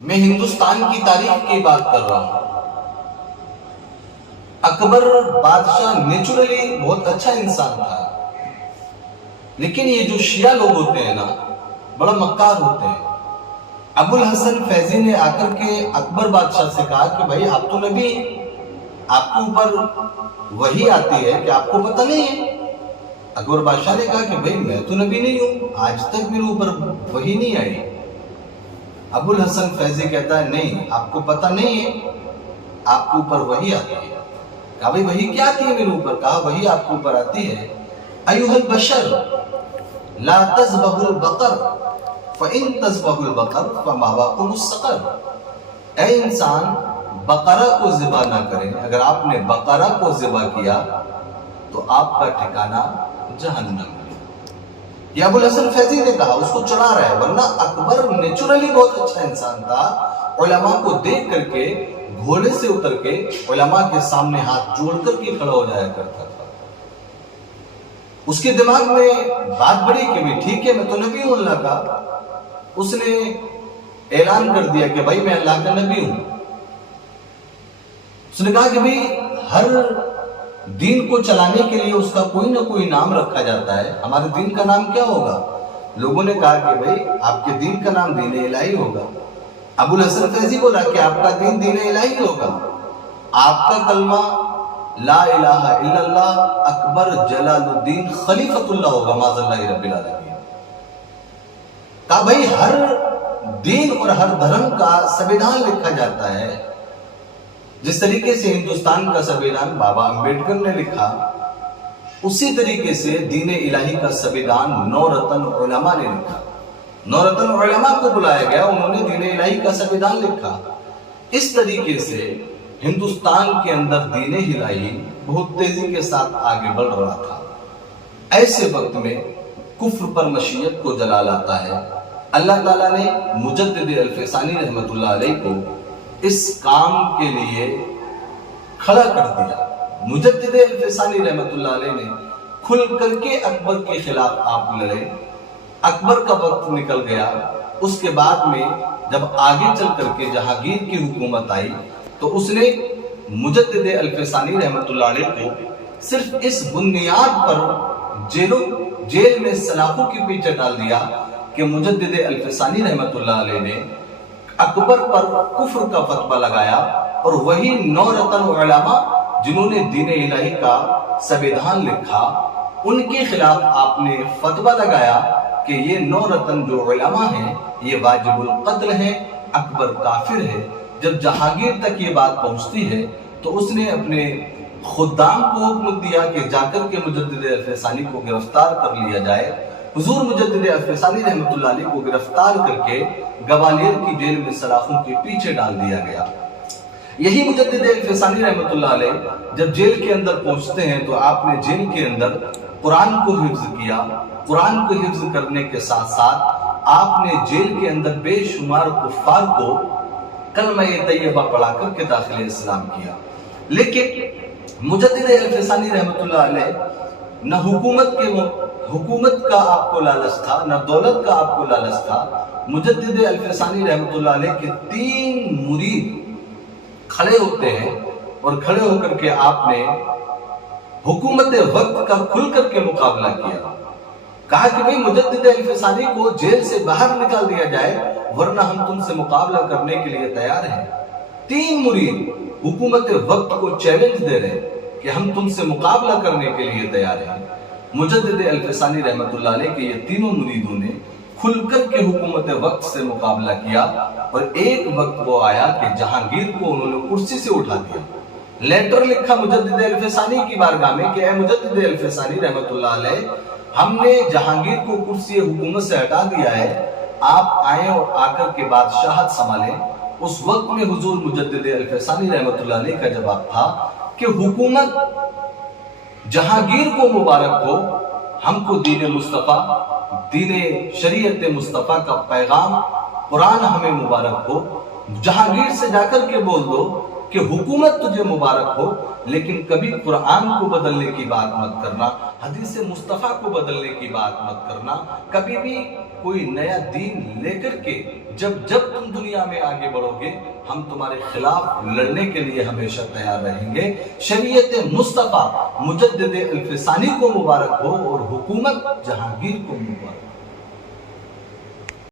میں ہندوستان کی تاریخ کی بات کر رہا ہوں۔ اکبر بادشاہ نیچرلی بہت اچھا انسان تھا، لیکن یہ جو شیعہ لوگ ہوتے ہیں نا، بڑا مکار ہوتے ہیں۔ ابو الحسن فیضی نے آ کر کے اکبر بادشاہ سے کہا کہ بھائی آپ تو نبی ہیں، آپ کے اوپر وحی آتی ہے کہ آپ کو پتہ نہیں ہے۔ اکبر بادشاہ نے کہا کہ بھائی میں تو نبی نہیں ہوں، آج تک میرے اوپر وحی نہیں آئی۔ ابو الحسن فیضی کہتا ہے نہیں، آپ کو پتہ نہیں ہے، آپ کے اوپر وحی آتی ہے۔ کہا بھائی وحی کیا آتی ہے میرے اوپر؟ کہا وحی آپ کے اوپر آتی ہے ایھا البشر لا تذبحوا البقر فإن تذبحوا البقر فمأواکم السقر۔ اے انسان، بقرہ کو ذبح نہ کریں، اگر آپ نے بقرہ کو ذبح کیا تو آپ کا ٹھکانہ جہنم ہے۔ یہ ابو الحسن فیضی نے کہا، اس کو چڑھا رہا ہے، ورنہ اکبر نیچرلی بہت اچھا انسان تھا۔ علماء کو دیکھ کر کے گھوڑے سے اتر کے علماء کے سامنے ہاتھ جوڑ کر کے کھڑا ہو جایا کرتا تھا۔ اس کے دماغ میں بات بڑی کہ بھی ٹھیک ہے میں تو نبی ہوں اللہ کا۔ اس نے اعلان کر دیا کہ بھائی میں اللہ کا نبی ہوں۔ اس نے کہا کہ بھائی ہر دین کو چلانے کے لیے اس کا کوئی نہ کوئی نام رکھا جاتا ہے، ہمارے دین کا نام کیا ہوگا؟ لوگوں نے کہا کہ بھائی آپ کے دین کا نام دین الہی ہوگا۔ ابو الحسن فیضی بولا کہ آپ کا دین دین الہی ہوگا، آپ کا کلمہ لا الہ الا اللہ اکبر جلال الدین خلیفۃ اللہ ہوگا معاذ اللہ رب العالمین۔ کہا بھائی ہر دین اور ہر دھرم کا سنویدھان لکھا جاتا ہے، جس طریقے سے ہندوستان کا سنویدھان بابا امبیڈکر نے لکھا، اسی طریقے سے دین الہی کا سنویدھان نو رتن علماء نے لکھا۔ نو رتن علماء کو بلایا گیا، انہوں نے دین الہی کا سنویدھان لکھا۔ اس طریقے سے ہندوستان کے اندر دین الہی بہت تیزی کے ساتھ آگے بڑھ رہا تھا۔ ایسے وقت میں کفر پر مشیت کو جلال آتا ہے۔ اللہ تعالیٰ نے مجدد الفسانی رحمۃ اللہ علیہ کو اس کام کے لیے کھڑا کر دیا۔ مجدد الفسانی رحمۃ اللہ علیہ نے کھل کر کے اکبر کے خلاف آپ لڑے۔ اکبر کا وقت نکل گیا۔ اس کے بعد میں جب آگے چل کر کے جہانگیر کی حکومت آئی تو اس نے مجدد الفسانی رحمۃ اللہ علیہ کو صرف اس بنیاد پر جیل میں سلاخوں کے پیچھے ڈال دیا کہ مجدد الفسانی رحمۃ اللہ علیہ نے اکبر پر کفر کا فتویٰ لگایا، اور وہی نو رتن علماء جنہوں نے دین الہی کا سنویدھان لکھا، ان کے خلاف آپ نے فتویٰ لگایا کہ یہ نو رتن جو علماء ہیں یہ واجب القتل ہیں، اکبر کافر ہے۔ جب جہانگیر تک یہ بات پہنچتی ہے تو اس نے اپنے خدام کو حکم دیا کہ جا کر کے مجدد الفسانی کو گرفتار کر لیا جائے۔ حضور مجدد الفسانی رحمۃ اللہ علیہ کو گرفتار کر کے گوالیر کی جیل میں سلاخوں کے پیچھے ڈال دیا گیا۔ یہی مجدد الفسانی رحمۃ اللہ علیہ جب جیل کے اندر پہنچتے ہیں تو آپ نے جیل کے اندر قرآن کو حفظ کیا۔ قرآن کو حفظ کرنے کے ساتھ ساتھ آپ نے جیل کے اندر بے شمار کفار کو کلمہ طیبہ پڑھا کر کے داخل اسلام کیا۔ لیکن مجدد الفسانی رحمۃ اللہ علیہ نہ حکومت کا آپ کو لالچ تھا، نہ دولت کا آپ کو لالچ تھا۔ مجدد الفسانی رحمۃ اللہ علیہ کے 3 مرید کھڑے ہوتے ہیں، اور کھڑے ہو کر کے آپ نے حکومت وقت کا کھل کر کے مقابلہ کیا۔ کہا کہ بھئی مجدد الفسانی کو جیل سے باہر نکال دیا جائے، ورنہ ہم تم سے مقابلہ کرنے کے لیے تیار ہیں۔ 3 مرید حکومت وقت کو چیلنج دے رہے ہیں کہ ہم تم سے مقابلہ کرنے کے لیے تیار ہیں۔ مجدد الفسانی رحمۃ اللہ علیہ کے یہ تینوں مریدوں نے کھل کر کے حکومت وقت سے مقابلہ کیا، اور ایک وقت وہ آیا کہ جہانگیر کو انہوں نے کرسی سے اٹھا دیا۔ لیٹر لکھا مجدد الفسانی کی بارگاہ میں کہ اے مجدد الفسانی رحمۃ اللہ علیہ، ہم نے جہانگیر کو کرسی حکومت سے ہٹا دیا ہے، آپ آئیں اور آ کر کے بادشاہت سنبھالیں۔ اس وقت میں حضور مجدد الفسانی رحمۃ اللہ علیہ کا جواب تھا کہ حکومت جہانگیر کو مبارک ہو، ہم کو دین مصطفیٰ، دین شریعت مصطفیٰ کا پیغام قرآن ہمیں مبارک ہو۔ جہانگیر سے جا کر کے بول دو کہ حکومت تجھے مبارک ہو، لیکن کبھی قرآن کو بدلنے کی بات مت کرنا، حدیث مصطفیٰ کو بدلنے کی بات مت کرنا، کبھی بھی کوئی نیا دین لے کر کے جب تم دنیا میں آگے بڑھو گے ہم تمہارے خلاف لڑنے کے لیے ہمیشہ تیار رہیں گے. شریعت مصطفیٰ مجدد الفسانی کو مبارک ہو اور حکومت جہانگیر کو مبارک ہو.